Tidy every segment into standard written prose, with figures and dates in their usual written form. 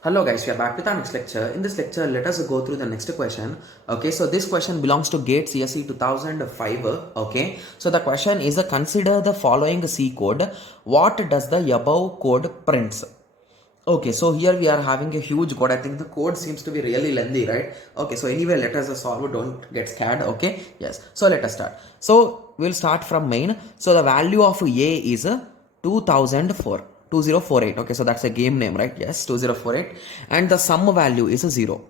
Hello guys, we are back with our next lecture. In this lecture, let us go through the next question. Okay, so this question belongs to GATE CSE 2005. Okay, so the question is consider the following C code. What does the above code prints? Okay, so here we are having a huge code. I think the code seems to be really lengthy, right? Okay, so anyway, let us solve. Don't get scared. Okay, yes. So let us start. So we'll start from main. So the value of A is 2004. 2048. Okay, so that's a game name, right? Yes, 2048. And the sum value is 0.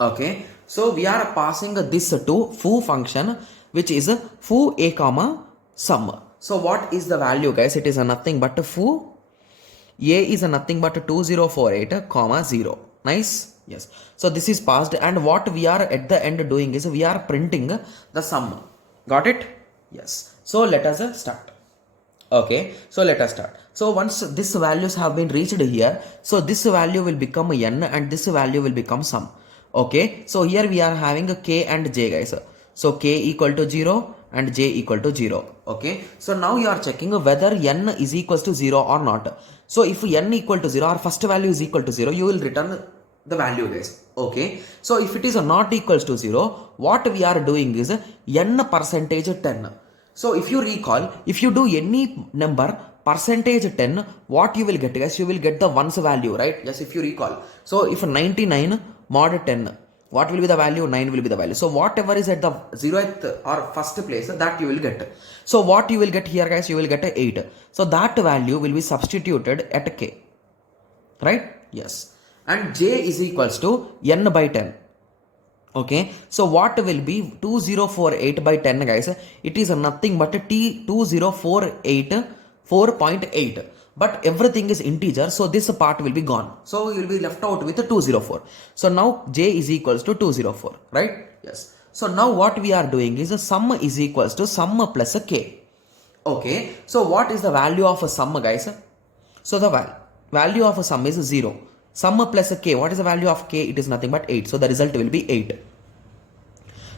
Okay, so we are passing this to foo function, which is foo a comma sum. So what is the value, guys? It is nothing but foo a is nothing but 2048 comma 0. Nice. Yes, so this is passed, and what we are at the end doing is we are printing the sum. Got it? Yes, so let us start. Okay, so let us start. So once these values have been reached here, so this value will become n and this value will become sum. Okay, so here we are having a k and j, guys. So k equal to 0 and j equal to 0. Okay, so now you are checking whether n is equals to 0 or not. So if n equal to 0 or first value is equal to 0, you will return the value, guys. Okay, so if it is not equals to 0, what we are doing is n percentage 10. So if you recall, if you do any number percentage 10, what you will get, guys? You will get the ones value, right? Yes, if you recall. So if 99 mod 10, what will be the value? 9 will be the value. So whatever is at the 0th or first place, that you will get. So what you will get here, guys? You will get a 8. So that value will be substituted at k, right? Yes. And j is equals to n by 10. Okay, so what will be 2048 by 10, guys? It is nothing but T2048 4.8, but everything is integer, so this part will be gone. So you will be left out with 204. So now j is equals to 204, right? Yes. So now what we are doing is sum is equals to sum plus a k. Okay, so what is the value of a sum, guys? So the value of a sum is 0. Sum plus a k. What is the value of k? It is nothing but 8. So the result will be 8.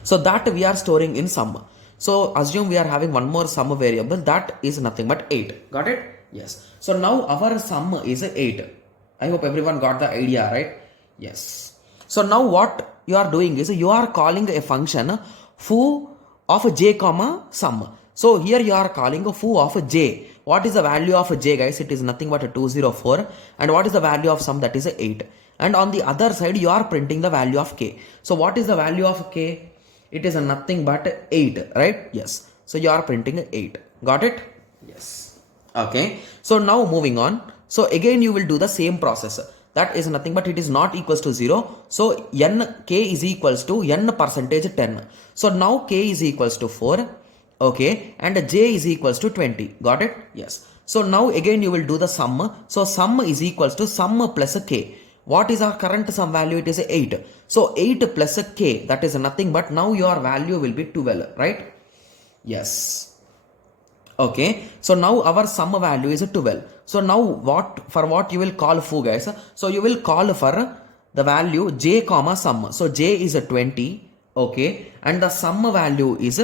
So that we are storing in sum. So assume we are having one more sum variable, that is nothing but 8. Got it? Yes. So now our sum is 8. I hope everyone got the idea, right? Yes. So now what you are doing is you are calling a function foo of j comma sum. So here you are calling a foo of j. What is the value of j, guys? It is nothing but 204. And what is the value of sum? That is 8. And on the other side, you are printing the value of k. So what is the value of k? It is nothing but 8, right? Yes. So you are printing 8. Got it? Yes. Okay. So now moving on. So again, you will do the same process. That is nothing but it is not equals to 0. So k is equals to n percentage 10. So now k is equals to 4. Okay, and j is equals to 20. Got it? Yes. So now again you will do the sum. So sum is equals to sum plus k. What is our current sum value? It is 8. So 8 plus k, that is nothing but now your value will be 12, right? Yes. Okay, so now our sum value is 12. So now what you will call foo, guys? So you will call for the value j comma sum. So j is 20. Okay, and the sum value is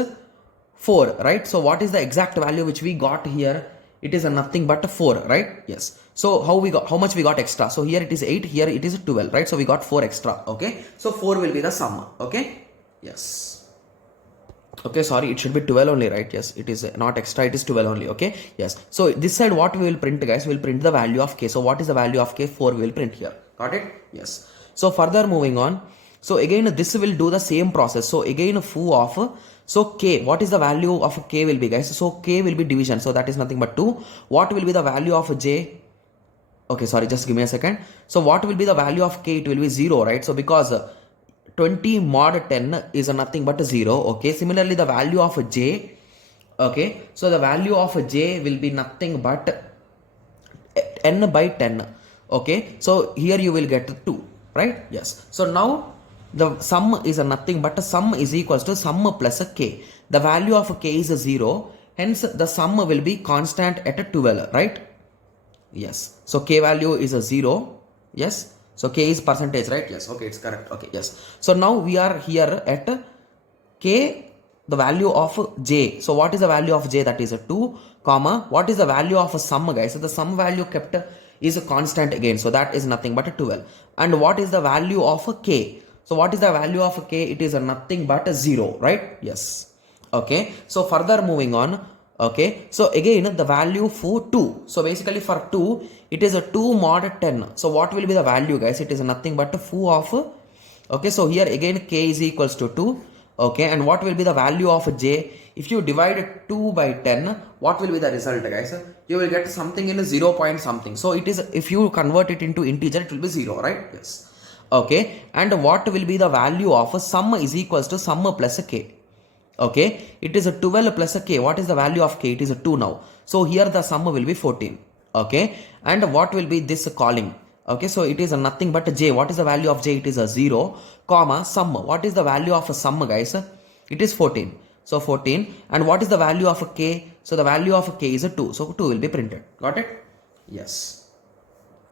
4, right? So what is the exact value which we got here? It is nothing but 4, right? Yes. So how much we got extra? So here it is 8, here it is 12, right? So we got 4 extra. Okay, so 4 will be the sum. Okay, yes. Okay, sorry, it should be 12 only, right? Yes, it is not extra, it is 12 only. Okay, yes. So this side what we will print, guys? We will print the value of k. So what is the value of k? 4 we will print here. Got it? Yes. So further moving on. So again this will do the same process. So again foo of, so k, what is the value of k will be, guys? So k will be division, so that is nothing but 2. What will be the value of j? Okay, sorry, just give me a second. So what will be the value of k? It will be 0, right? So because 20 mod 10 is nothing but 0. Okay, similarly the value of j, okay, so the value of j will be nothing but n by 10. Okay, so here you will get 2, right? Yes. So now the sum is nothing but sum is equals to sum plus k. The value of k is 0, hence the sum will be constant at 12, right? Yes. So k value is a 0. Yes. So k is percentage, right? Yes. Okay, it's correct. Okay, yes. So now we are here at k, the value of j. So what is the value of j? That is a 2, comma. What is the value of a sum, guys? So the sum value kept is a constant again, so that is nothing but a 12. And what is the value of a k? So what is the value of a k? It is a nothing but a 0, right? Yes. Okay, so further moving on. Okay, so again the value for 2. So basically for 2, it is a 2 mod 10. So what will be the value, guys? It is nothing but a foo of, okay, so here again k is equals to 2. Okay, and what will be the value of j? If you divide 2 by 10, what will be the result, guys? You will get something in a 0 point something. So it is, if you convert it into integer, it will be 0, right? Yes. Okay, and what will be the value of a sum is equals to sum plus a k? Okay, it is a 12 plus a k. What is the value of k? It is a 2 now. So here the sum will be 14. Okay, and what will be this calling? Okay, so it is a nothing but a j. What is the value of j? It is a 0, comma, sum. What is the value of a sum, guys? It is 14. So 14. And what is the value of a k? So the value of a k is a 2. So 2 will be printed. Got it? Yes.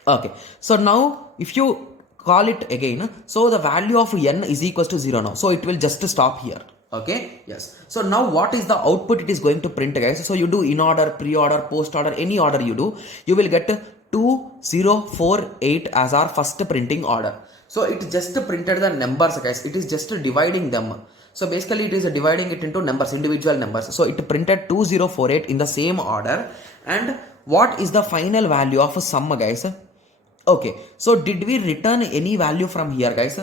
Okay, so now if you call it again, so the value of n is equals to 0 now. So it will just stop here. Okay, yes. So now what is the output it is going to print, guys? So you do in order, pre-order, post-order, any order you do, you will get 2048 as our first printing order. So it just printed the numbers, guys. It is just dividing them. So basically it is dividing it into numbers, individual numbers. So it printed 2048 in the same order. And what is the final value of a sum, guys? Okay, so did we return any value from here, guys?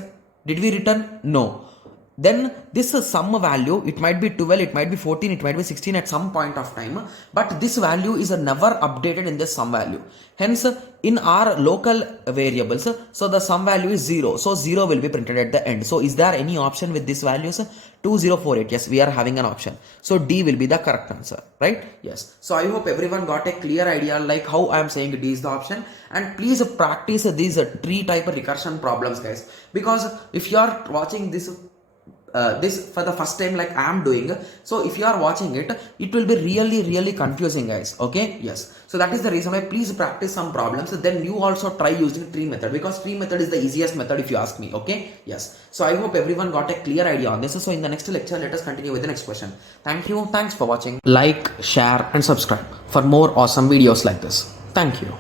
Did we return? No. Then this sum value, it might be 12, it might be 14, it might be 16 at some point of time, but this value is never updated in this sum value. Hence, in our local variables, so the sum value is 0. So 0 will be printed at the end. So is there any option with these values? 2048. Yes, we are having an option. So D will be the correct answer, right? Yes. So I hope everyone got a clear idea like how I am saying D is the option. And please practice these tree type recursion problems, guys. Because if you are watching this for the first time like I am doing, so if you are watching it, it will be really confusing, guys. Okay, yes. So that is the reason why please practice some problems, then you also try using tree method, because tree method is the easiest method if you ask me. Okay, yes. So I hope everyone got a clear idea on this. So in the next lecture, let us continue with the next question. Thank you. Thanks for watching. Like, share and subscribe for more awesome videos like this. Thank you.